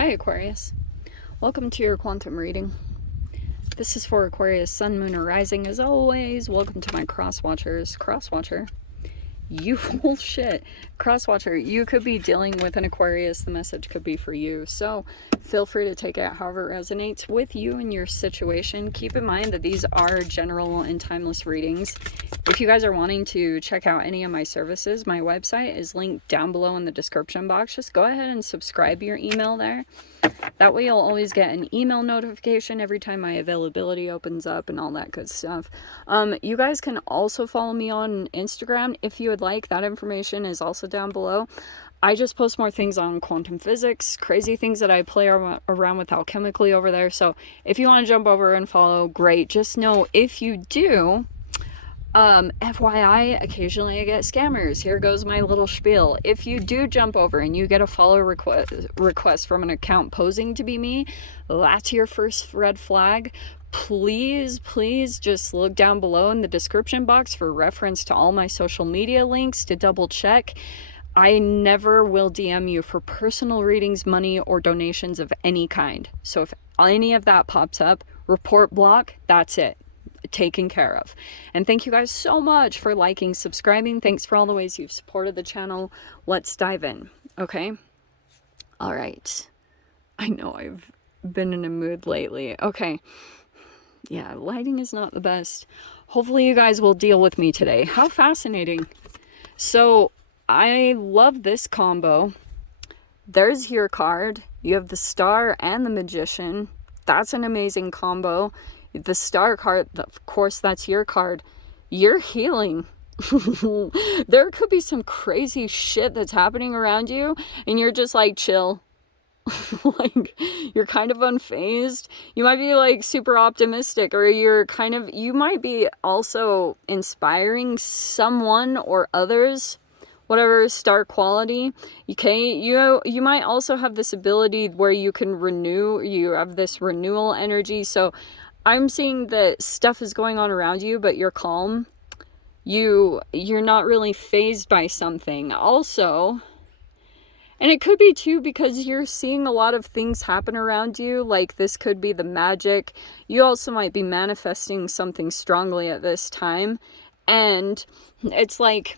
Hi Aquarius, welcome to your quantum reading. This is for Aquarius, Sun, Moon, or Rising. As always, welcome to my cross-watchers. Cross-watcher? You bullshit. Cross-watcher, you could be dealing with an Aquarius. The message could be for you. So feel free to take it however it resonates with you and your situation. Keep in mind that these are general and timeless readings. If you guys are wanting to check out any of my services, my website is linked down below in the description box. Just go ahead and subscribe your email there. That way you'll always get an email notification every time my availability opens up and all that good stuff. You guys can also follow me on Instagram if you would like. That information is also down below. I just post more things on quantum physics, crazy things that I play around with alchemically over there. So if you want to jump over and follow, great. Just know if you do, FYI, occasionally I get scammers. Here goes my little spiel. If you do jump over and you get a follow request from an account posing to be me, that's your first red flag. Please just look down below in the description box for reference to all my social media links to double check. I never will DM you for personal readings, money, or donations of any kind. So if any of that pops up, report block, that's it. Taken care of. And thank you guys so much for liking, subscribing. Thanks for all the ways you've supported the channel. Let's dive in. Okay. All right. I know I've been in a mood lately. Okay. Yeah, lighting is not the best. Hopefully you guys will deal with me today. How fascinating. So I love this combo. There's your card. You have the Star and the Magician. That's an amazing combo. The Star card, of course, that's your card. You're healing. There could be some crazy shit that's happening around you, and you're just like, chill. Like, you're kind of unfazed. You might be like super optimistic, or you might be also inspiring someone or others, whatever star quality. Okay, you might also have this ability where you can renew. You have this renewal energy. So I'm seeing that stuff is going on around you, but you're calm. You're not really fazed by something. Also, and it could be too because you're seeing a lot of things happen around you. Like, this could be the magic. You also might be manifesting something strongly at this time. And it's like,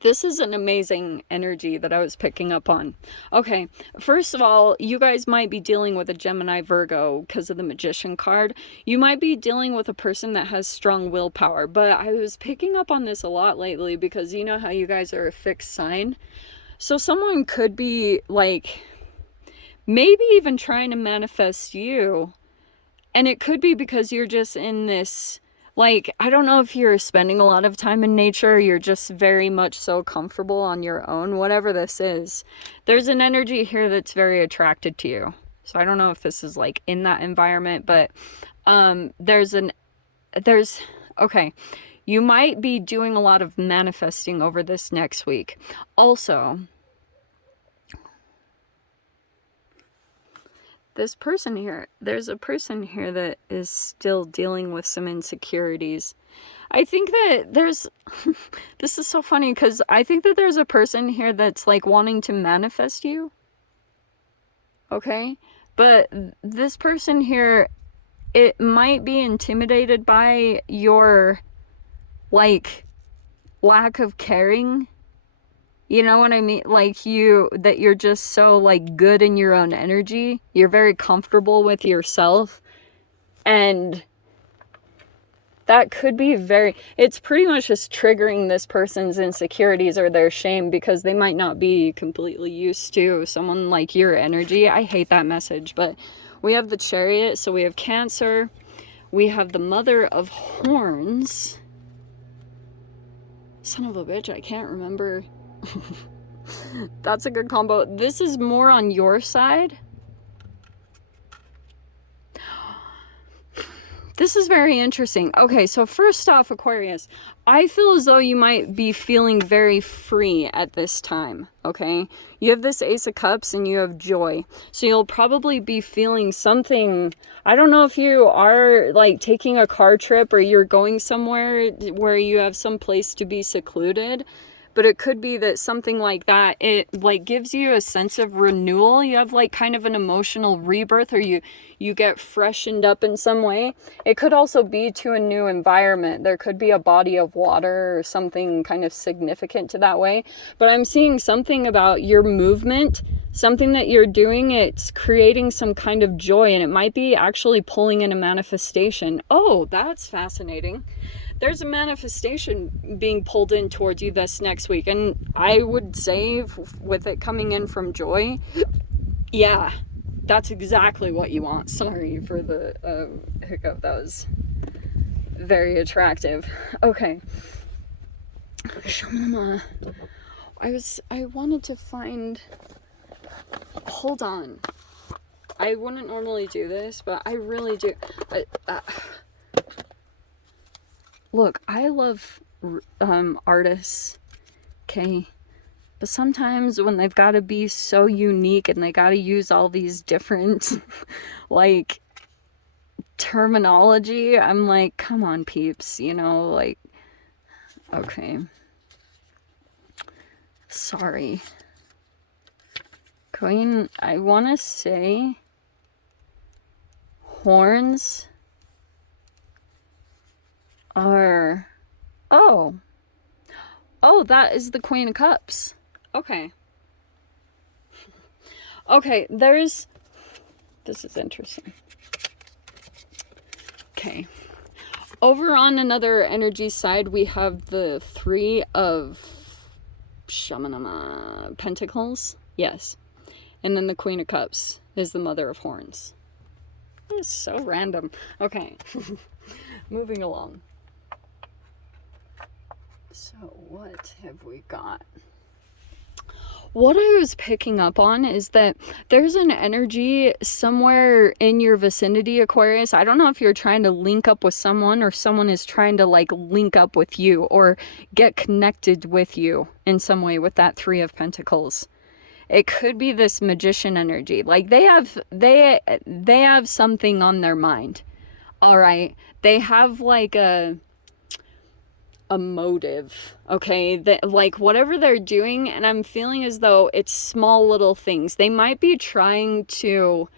this is an amazing energy that I was picking up on. Okay, first of all, you guys might be dealing with a Gemini Virgo because of the Magician card. You might be dealing with a person that has strong willpower, but I was picking up on this a lot lately because you know how you guys are a fixed sign. So someone could be like, maybe even trying to manifest you. And it could be because you're just in this, like, I don't know if you're spending a lot of time in nature, you're just very much so comfortable on your own, whatever this is. There's an energy here that's very attracted to you. So I don't know if this is like in that environment, but okay. You might be doing a lot of manifesting over this next week. Also, this person here, there's a person here that is still dealing with some insecurities. I think that there's, this is so funny because I think that there's a person here that's like wanting to manifest you. Okay? But this person here, it might be intimidated by your, like, lack of caring. You know what I mean? Like, that you're just so, like, good in your own energy. You're very comfortable with yourself. And that could be it's pretty much just triggering this person's insecurities or their shame because they might not be completely used to someone like your energy. I hate that message, but we have the Chariot, so we have Cancer. We have the Mother of Horns. Son of a bitch, I can't remember. That's a good combo. This is more on your side. This is very interesting. Okay, so first off, Aquarius, I feel as though you might be feeling very free at this time, okay? You have this Ace of Cups and you have joy. So you'll probably be feeling something. I don't know if you are like taking a car trip or you're going somewhere where you have some place to be secluded, but it could be that something like that, it like gives you a sense of renewal. You have like kind of an emotional rebirth, or you get freshened up in some way. It could also be to a new environment. There could be a body of water or something kind of significant to that way. But I'm seeing something about your movement, something that you're doing, it's creating some kind of joy, and it might be actually pulling in a manifestation. Oh, that's fascinating. There's a manifestation being pulled in towards you this next week. And I would say, with it coming in from joy, yeah, that's exactly what you want. Sorry for the hiccup. That was very attractive. Okay. I wanted to find, hold on. I wouldn't normally do this, but I really do. Look, I love artists, okay? But sometimes when they've got to be so unique and they got to use all these different, like, terminology, I'm like, come on, peeps, you know, like, okay. Sorry. Queen, I want to say horns are, oh, that is the Queen of Cups. Okay. Okay, this is interesting. Okay. Over on another energy side, we have the Three of Pentacles. Yes. And then the Queen of Cups is the Mother of Horns. It's so random. Okay. Moving along. So what have we got? What I was picking up on is that there's an energy somewhere in your vicinity, Aquarius. I don't know if you're trying to link up with someone, or someone is trying to like link up with you or get connected with you in some way with that Three of Pentacles. It could be this magician energy. Like they have something on their mind. All right. They have like a motive, okay, that like whatever they're doing, and I'm feeling as though it's small little things. They might be trying to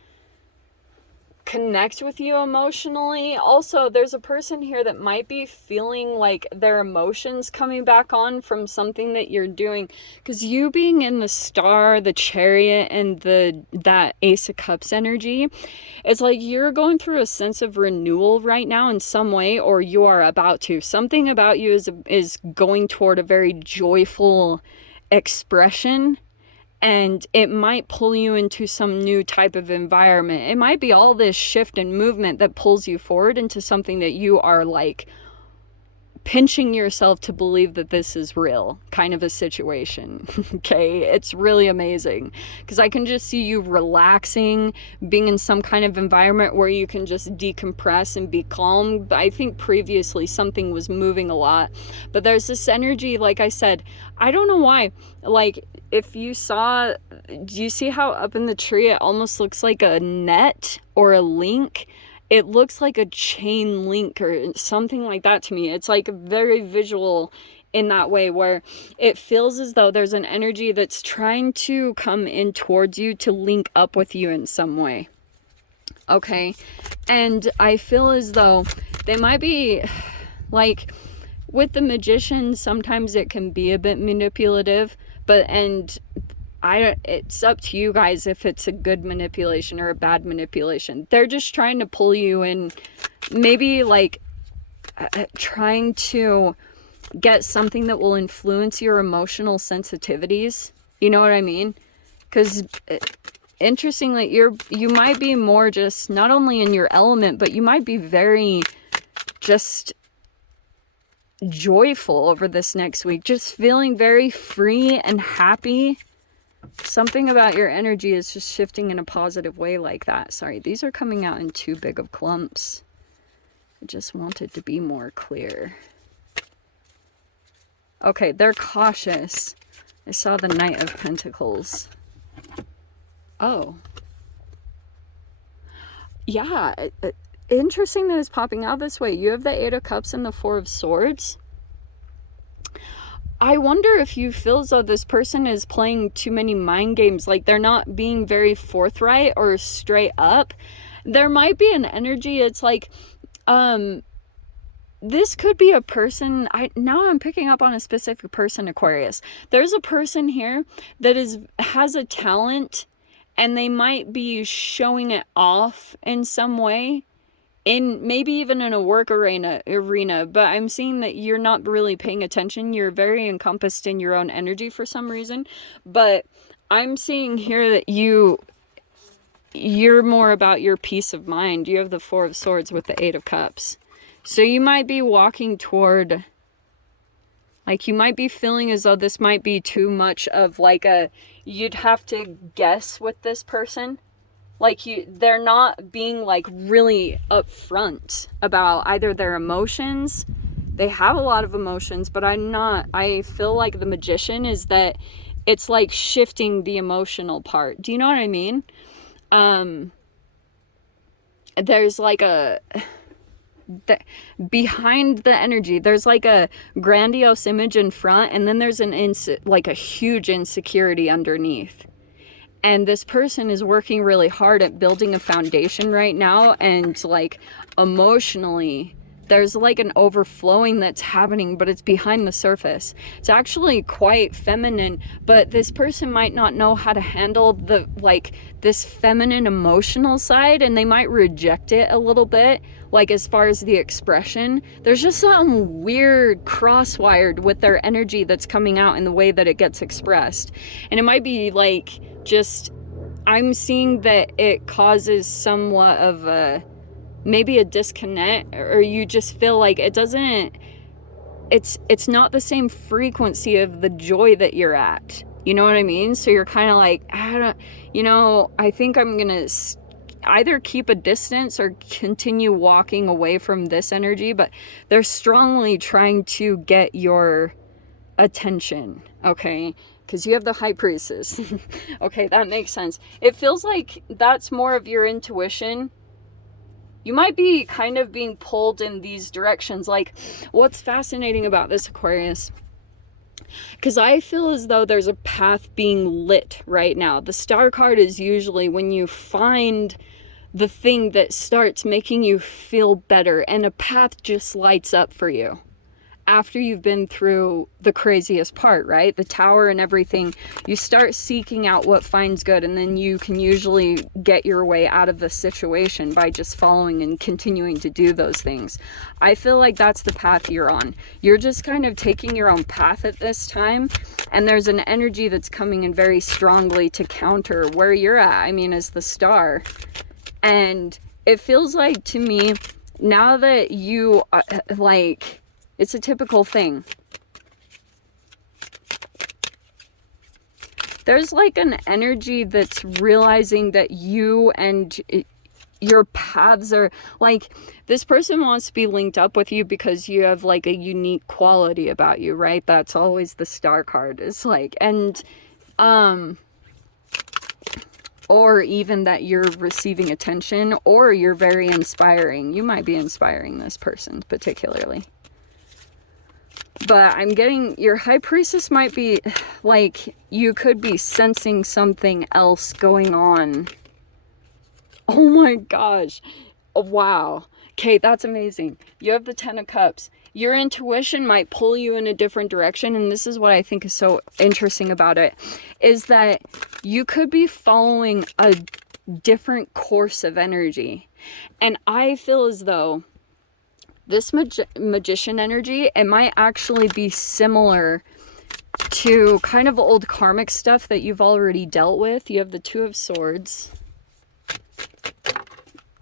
connect with you emotionally. Also, there's a person here that might be feeling like their emotions coming back on from something that you're doing, because you being in the Star, the Chariot, and that Ace of Cups energy, it's like you're going through a sense of renewal right now in some way, or you are about to. Something about you is going toward a very joyful expression, and it might pull you into some new type of environment. It might be all this shift and movement that pulls you forward into something that you are like pinching yourself to believe that this is real kind of a situation. Okay, it's really amazing because I can just see you relaxing, being in some kind of environment where you can just decompress and be calm. But I think previously something was moving a lot, but there's this energy, like I said, I don't know why. Like if you saw, do you see how up in the tree it almost looks like a net or a link? It looks like a chain link or something like that to me. It's like very visual in that way, where it feels as though there's an energy that's trying to come in towards you to link up with you in some way. Okay. And I feel as though they might be like, with the magician, sometimes it can be a bit manipulative, but, and it's up to you guys if it's a good manipulation or a bad manipulation. They're just trying to pull you in, maybe like trying to get something that will influence your emotional sensitivities. You know what I mean? Because interestingly, you might be more just not only in your element, but you might be very just joyful over this next week, just feeling very free and happy. Something about your energy is just shifting in a positive way like that. Sorry, these are coming out in too big of clumps. I just wanted to be more clear. Okay, they're cautious. I saw the Knight of Pentacles. Oh. Yeah, interesting that it's popping out this way. You have the Eight of Cups and the Four of Swords. I wonder if you feel as though this person is playing too many mind games, like they're not being very forthright or straight up. There might be an energy, it's like, this could be a person, now I'm picking up on a specific person, Aquarius. There's a person here that has a talent, and they might be showing it off in some way, in maybe even in a work arena, but I'm seeing that you're not really paying attention. You're very encompassed in your own energy for some reason, but I'm seeing here that you're more about your peace of mind. You have the Four of Swords with the Eight of Cups. So you might be walking toward, like, you might be feeling as though this might be too much of like you'd have to guess with this person. Like, they're not being like really upfront about either their emotions. They have a lot of emotions, but I feel like the Magician is that it's like shifting the emotional part. Do you know what I mean? There's like behind the energy, there's like a grandiose image in front, and then there's like a huge insecurity underneath. And this person is working really hard at building a foundation right now, and like emotionally there's like an overflowing that's happening, but it's behind the surface. It's actually quite feminine, but this person might not know how to handle this feminine emotional side, and they might reject it a little bit, like as far as the expression. There's just something weird cross-wired with their energy that's coming out in the way that it gets expressed. And it might be like, just, I'm seeing that it causes somewhat of maybe a disconnect, or you just feel like it's not the same frequency of the joy that you're at. You know what I mean? So you're kind of like, I think I'm gonna either keep a distance or continue walking away from this energy, but they're strongly trying to get your attention, okay? Because you have the High Priestess. Okay, that makes sense. It feels like that's more of your intuition. You might be kind of being pulled in these directions. Like, what's fascinating about this, Aquarius, because I feel as though there's a path being lit right now. The Star card is usually when you find the thing that starts making you feel better, and a path just lights up for you after you've been through the craziest part, right? The tower and everything. You start seeking out what finds good, and then you can usually get your way out of the situation by just following and continuing to do those things. I feel like that's the path you're on. You're just kind of taking your own path at this time, and there's an energy that's coming in very strongly to counter where you're at, I mean, as the Star. And it feels like to me, now that you, it's a typical thing. There's like an energy that's realizing that you and your paths are, like, this person wants to be linked up with you because you have like a unique quality about you, right? That's always the Star card. It's like, and or even that you're receiving attention, or you're very inspiring. You might be inspiring this person particularly. But I'm getting your High Priestess might be like, you could be sensing something else going on. Oh my gosh. Oh, wow. Okay, that's amazing. You have the Ten of Cups. Your intuition might pull you in a different direction, and this is what I think is so interesting about it, is that you could be following a different course of energy. And I feel as though this magician energy, it might actually be similar to kind of old karmic stuff that you've already dealt with. You have the Two of Swords.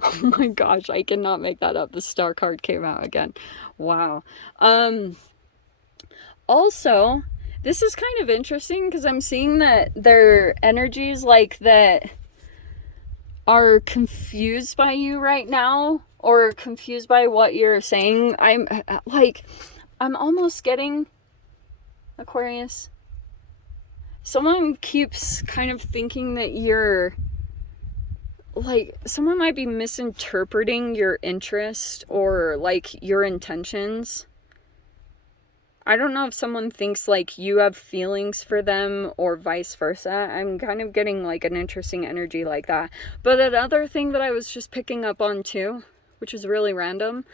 Oh my gosh, I cannot make that up. The Star card came out again. Wow. Also, this is kind of interesting because I'm seeing that their energies like that are confused by you right now, or confused by what you're saying. I'm almost getting, Aquarius, someone keeps kind of thinking that you're like, someone might be misinterpreting your interest or like your intentions. I don't know if someone thinks like you have feelings for them or vice versa. I'm kind of getting like an interesting energy like that. But another thing that I was just picking up on too, which is really random,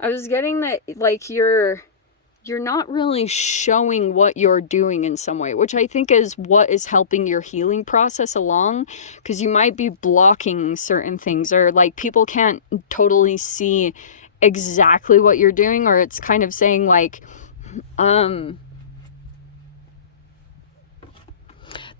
I was getting that like you're not really showing what you're doing in some way, which I think is what is helping your healing process along, because you might be blocking certain things, or like people can't totally see exactly what you're doing, or it's kind of saying like,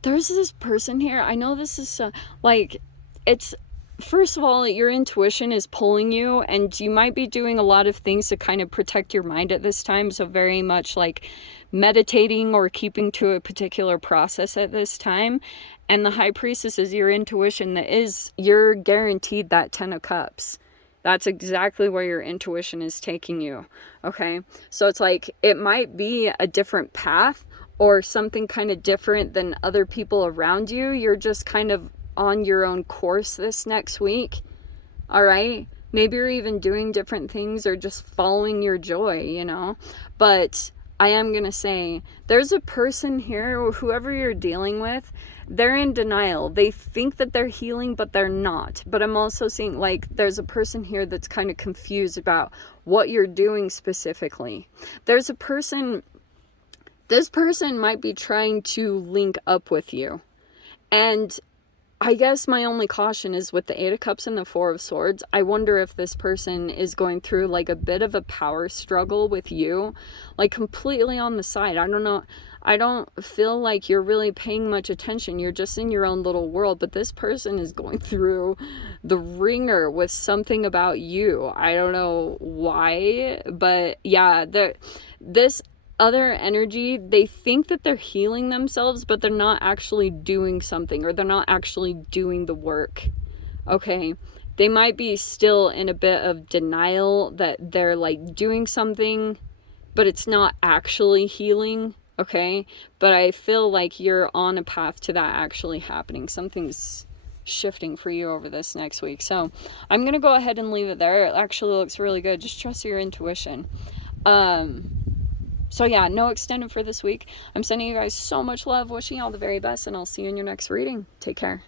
there's this person here. I know this is like, it's, first of all, your intuition is pulling you, and you might be doing a lot of things to kind of protect your mind at this time. So very much like meditating or keeping to a particular process at this time. And the High Priestess is your intuition, that is, you're guaranteed that 10 of Cups. That's exactly where your intuition is taking you. Okay. So it's like, it might be a different path or something kind of different than other people around you. You're just kind of on your own course this next week. All right. Maybe you're even doing different things or just following your joy, you know, but I am going to say there's a person here, whoever you're dealing with, they're in denial. They think that they're healing, but they're not. But I'm also seeing like there's a person here that's kind of confused about what you're doing specifically. There's a person, this person might be trying to link up with you. And I guess my only caution is with the 8 of Cups and the 4 of Swords. I wonder if this person is going through like a bit of a power struggle with you, like completely on the side. I don't know. I don't feel like you're really paying much attention. You're just in your own little world, but this person is going through the ringer with something about you. I don't know why, but yeah, this other energy, they think that they're healing themselves, but they're not actually doing something, or they're not actually doing the work. Okay, they might be still in a bit of denial that they're like doing something, but it's not actually healing. Okay, but I feel like you're on a path to that actually happening. Something's shifting for you over this next week. So I'm gonna go ahead and leave it there. It actually looks really good. Just trust your intuition. So yeah, no extended for this week. I'm sending you guys so much love, wishing you all the very best, and I'll see you in your next reading. Take care.